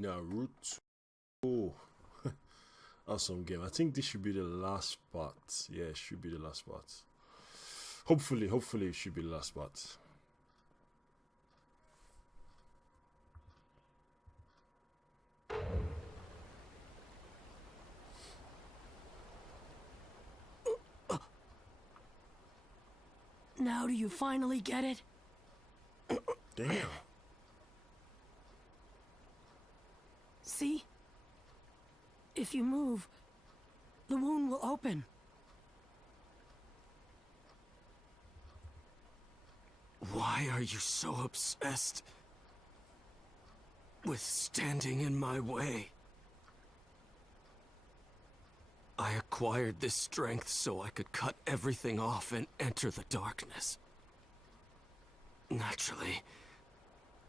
Naruto. Awesome game. I think this should be the last part. Yeah, it should be the last part. Hopefully it should be the last part. Now do you finally get it? Damn. See? If you move, the wound will open. Why are you so obsessed with standing in my way? I acquired this strength so I could cut everything off and enter the darkness. Naturally,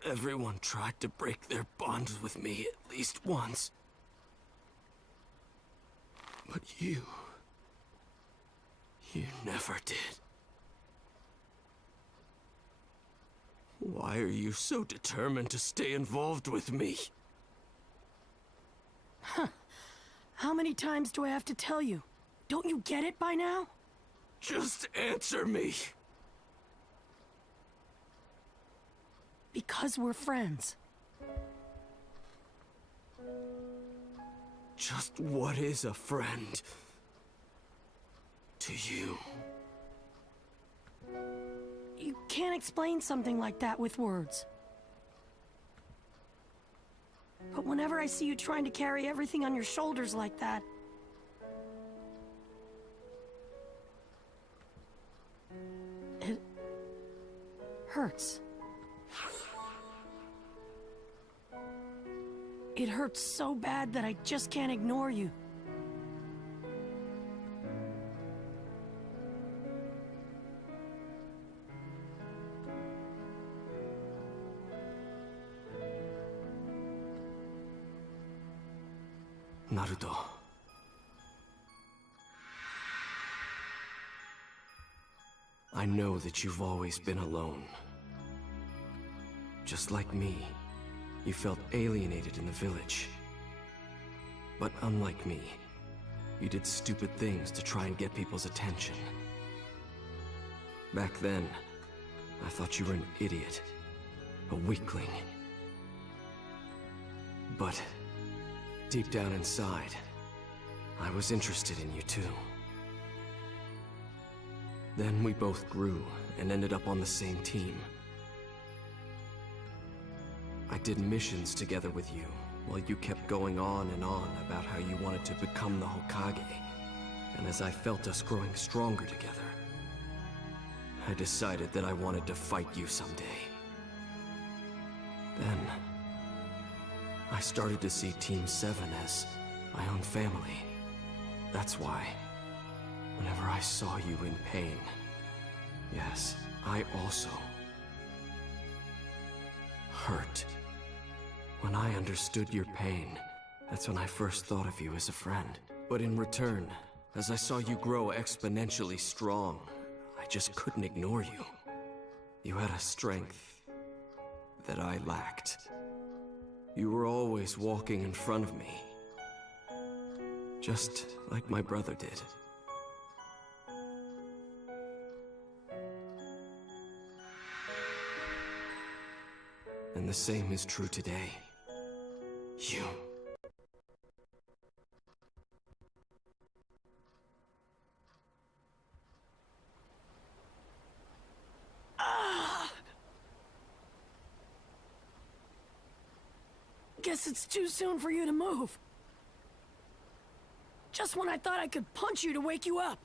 everyone tried to break their bonds with me at least once. But you never did. Why are you so determined to stay involved with me? Huh. How many times do I have to tell you? Don't you get it by now? Just answer me. Because we're friends. Just what is a friend to you? You can't explain something like that with words. But whenever I see you trying to carry everything on your shoulders like that... it hurts. It hurts so bad that I just can't ignore you. Naruto. I know that you've always been alone. Just like me, you felt alienated in the village. But unlike me, you did stupid things to try and get people's attention. Back then, I thought you were an idiot, a weakling. But deep down inside, I was interested in you too. Then we both grew and ended up on the same team. I did missions together with you, while you kept going on and on about how you wanted to become the Hokage. And as I felt us growing stronger together, I decided that I wanted to fight you someday. Then, I started to see Team 7 as my own family. That's why, whenever I saw you in pain, yes, I also hurt. When I understood your pain, that's when I first thought of you as a friend. But in return, as I saw you grow exponentially strong, I just couldn't ignore you. You had a strength that I lacked. You were always walking in front of me, just like my brother did. And the same is true today. You. Guess it's too soon for you to move. Just when I thought I could punch you to wake you up.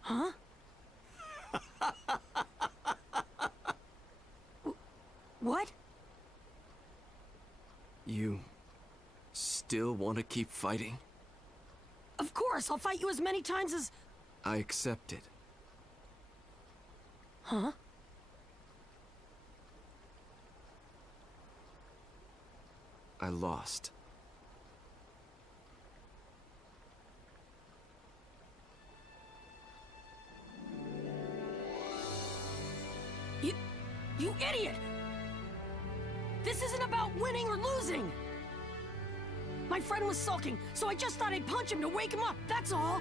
Huh? What? You still want to keep fighting? Of course, I'll fight you as many times as... I accept it. Huh? I lost. You idiot! This isn't about winning or losing! My friend was sulking, so I just thought I'd punch him to wake him up, that's all!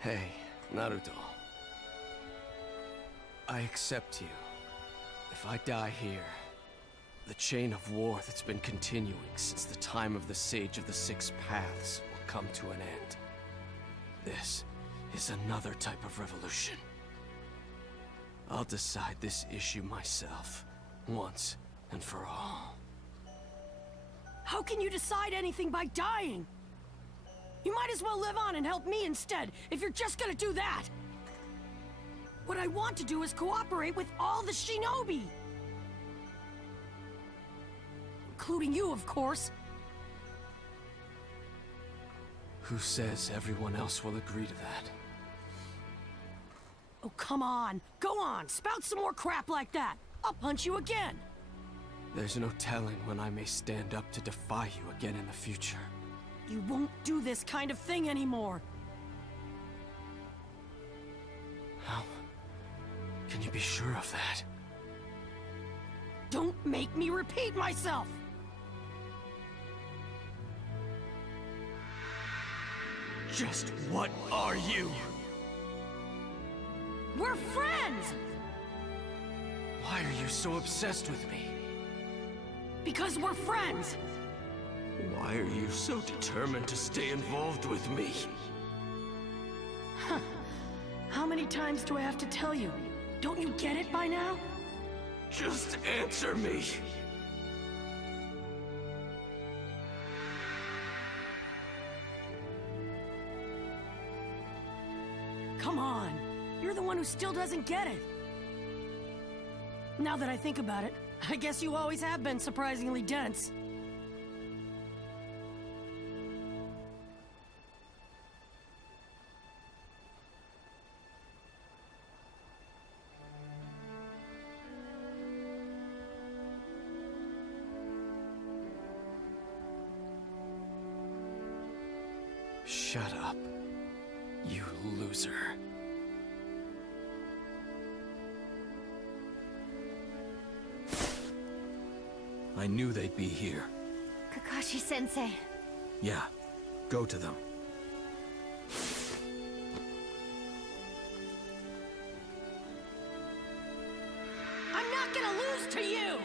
Hey, Naruto. I accept you. If I die here, the chain of war that's been continuing since the time of the Sage of the Six Paths will come to an end. This is another type of revolution. I'll decide this issue myself, once and for all. How can you decide anything by dying? You might as well live on and help me instead, if you're just gonna do that! What I want to do is cooperate with all the shinobi! Including you, of course. Who says everyone else will agree to that? Oh, come on. Go on, spout some more crap like that. I'll punch you again. There's no telling when I may stand up to defy you again in the future. You won't do this kind of thing anymore. How can you be sure of that? Don't make me repeat myself! Just what are you? We're friends! Why are you so obsessed with me? Because we're friends! Why are you so determined to stay involved with me? How many times do I have to tell you? Don't you get it by now? Just answer me! Come on. You're the one who still doesn't get it. Now that I think about it, I guess you always have been surprisingly dense. Shut up, you loser. I knew they'd be here. Kakashi-sensei. Yeah, go to them. I'm not gonna lose to you!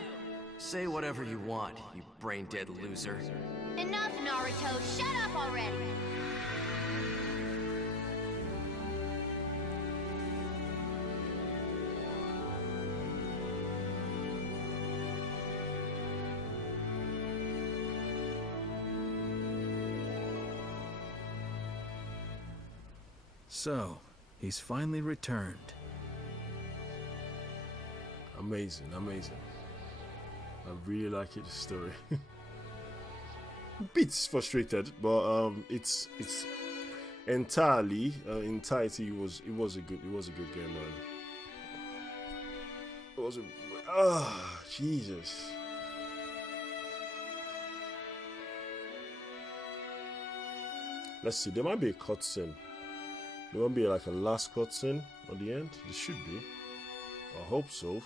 Say whatever you want, you brain-dead loser. Enough, Naruto. Shut up already. So, he's finally returned. Amazing, amazing. I really like it, the story. Bit frustrated, but it's entirely entirety it was a good game, man. It was a Jesus. Let's see, there might be a cutscene. There won't be like a last cutscene at the end. There should be. I hope so.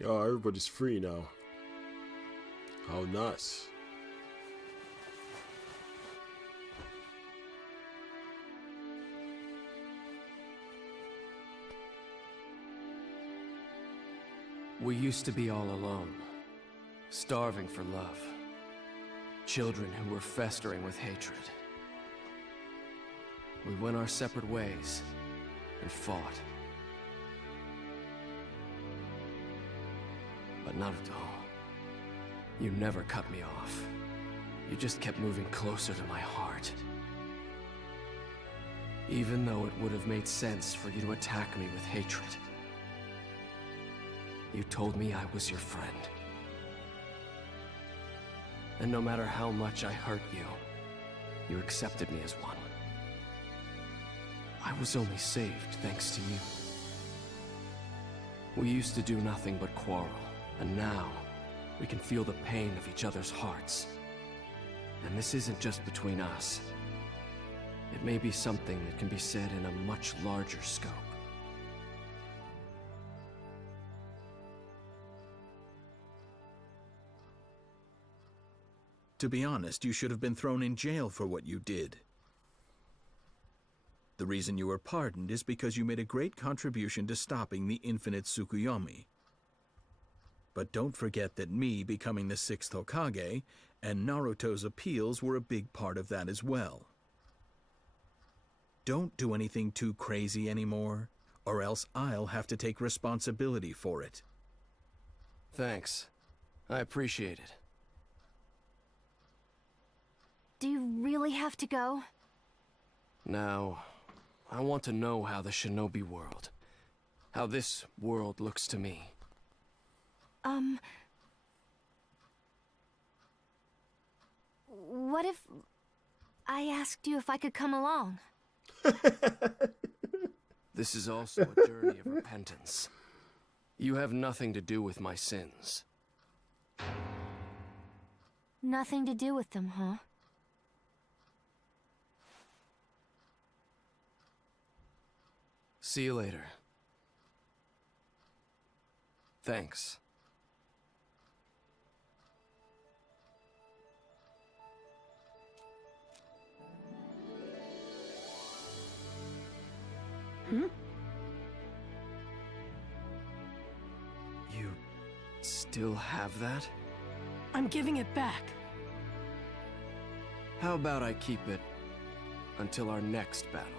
Yo, everybody's free now. How nice. We used to be all alone, starving for love. Children who were festering with hatred. We went our separate ways and fought. But Naruto, you never cut me off. You just kept moving closer to my heart. Even though it would have made sense for you to attack me with hatred. You told me I was your friend. And no matter how much I hurt you, you accepted me as one. I was only saved thanks to you. We used to do nothing but quarrel, and now we can feel the pain of each other's hearts. And this isn't just between us. It may be something that can be said in a much larger scope. To be honest, you should have been thrown in jail for what you did. The reason you were pardoned is because you made a great contribution to stopping the infinite Tsukuyomi. But don't forget that me becoming the 6th Hokage and Naruto's appeals were a big part of that as well. Don't do anything too crazy anymore, or else I'll have to take responsibility for it. Thanks. I appreciate it. Do you really have to go? Now, I want to know how the shinobi world, how this world looks to me. What if I asked you if I could come along? This is also a journey of repentance. You have nothing to do with my sins. Nothing to do with them, huh? See you later. Thanks. You still have that? I'm giving it back. How about I keep it until our next battle?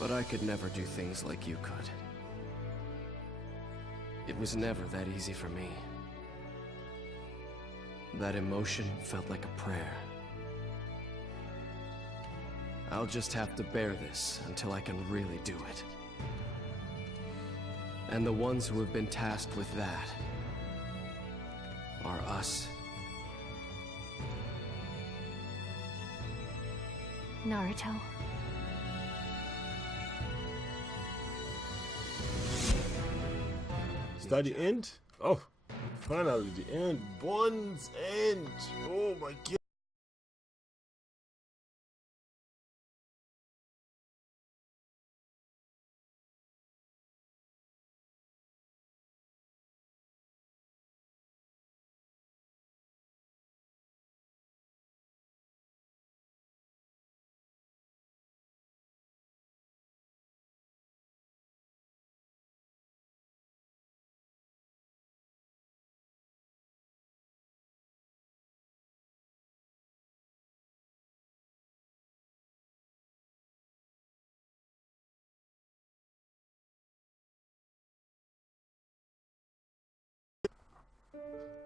But I could never do things like you could. It was never that easy for me. That emotion felt like a prayer. I'll just have to bear this until I can really do it. And the ones who have been tasked with that are us. Naruto. Is that the end? Oh, finally the end. One's end. Oh my god.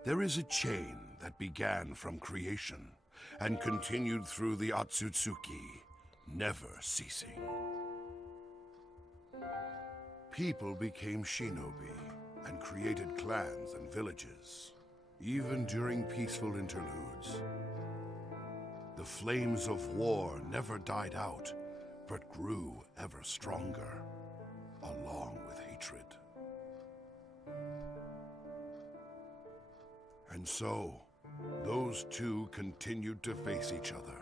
There is a chain that began from creation and continued through the Otsutsuki, never ceasing. People became shinobi and created clans and villages, even during peaceful interludes. The flames of war never died out, but grew ever stronger, along with hatred. And so, those two continued to face each other,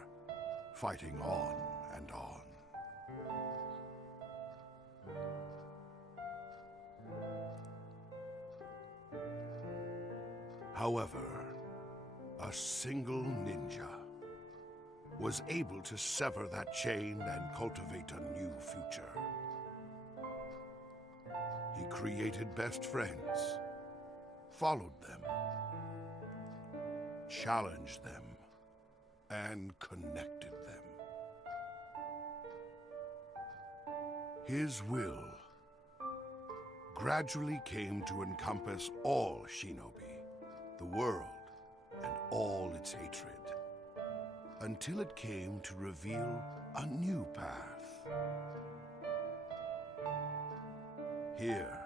fighting on and on. However, a single ninja was able to sever that chain and cultivate a new future. He created best friends, followed them, challenged them, and connected them. His will gradually came to encompass all shinobi, the world, and all its hatred, until it came to reveal a new path. Here,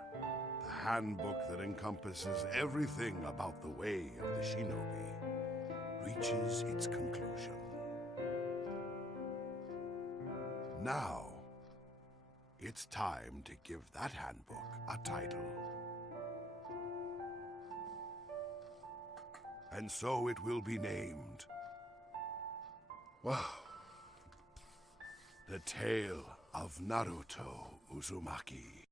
the handbook that encompasses everything about the way of the shinobi reaches its conclusion. Now, it's time to give that handbook a title. And so it will be named... Wow. The Tale of Naruto Uzumaki.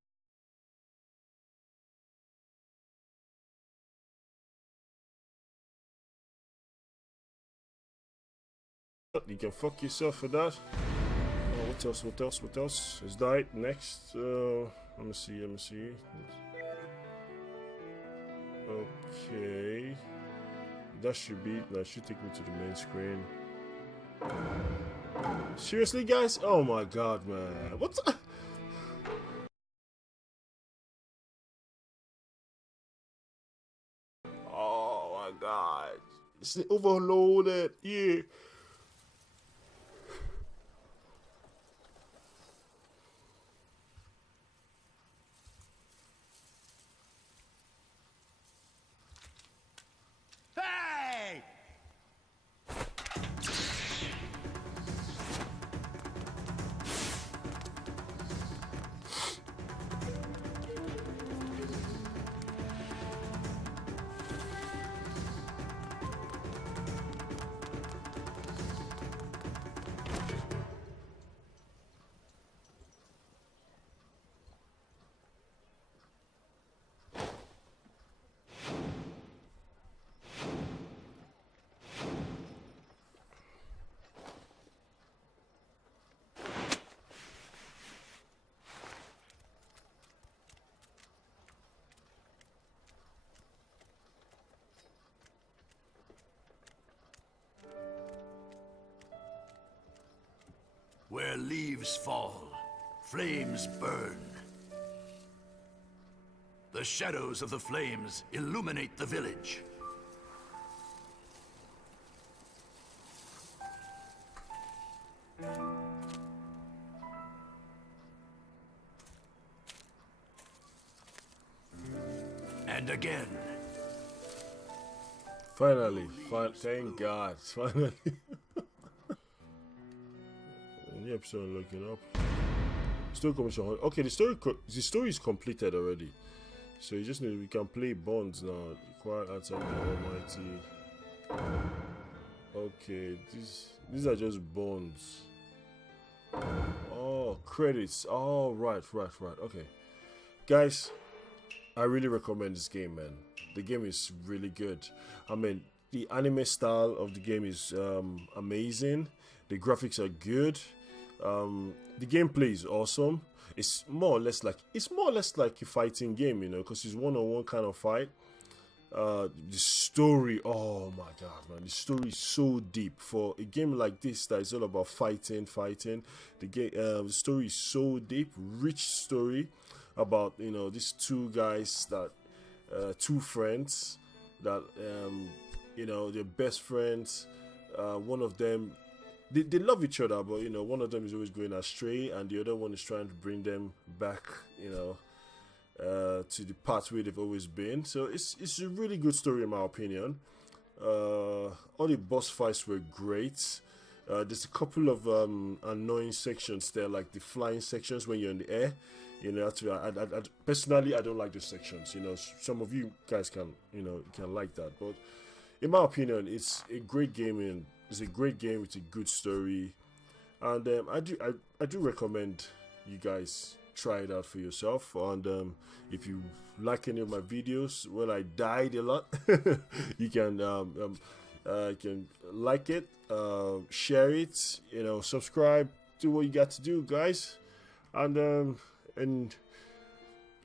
You can fuck yourself for that. Oh, what else? What else? What else? Is died next? Let me see. Let me see. Okay. That should be. That should take me to the main screen. Seriously, guys? Oh my god, man! What's? Oh my god! It's overloaded. Yeah. Where leaves fall, flames burn. The shadows of the flames illuminate the village. And again. Finally, thank God, finally. The episode looking up. Story commission. Okay, the story is completed already. So you just need, we can play bonds now. Quiet outside the Almighty. Okay, these are just bonds. Oh, credits. Oh, right. Okay, guys, I really recommend this game, man. The game is really good. I mean, the anime style of the game is amazing. The graphics are good. The gameplay is awesome. It's more or less like a fighting game, you know, because it's one-on-one kind of fight. The story, oh my god, man, the story is so deep for a game like this that is all about fighting. The story is so deep, rich story about, you know, these two guys that two friends that you know, they're best friends. One of them, they love each other, but you know, one of them is always going astray, and the other one is trying to bring them back, you know, to the pathway they've always been. So it's a really good story in my opinion. All the boss fights were great. There's a couple of annoying sections there, like the flying sections when you're in the air. You know, personally, I don't like those sections. You know, some of you guys can like that, but in my opinion, it's a great game, and it's a great game with a good story. And I do recommend you guys try it out for yourself. And if you like any of my videos, well, I died a lot. You can like it, share it, you know, subscribe, do what you got to do, guys, and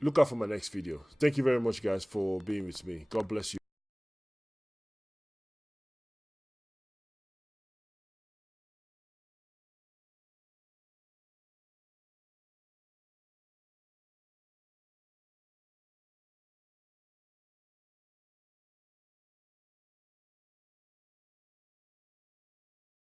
look out for my next video. Thank you very much, guys, for being with me. God bless you.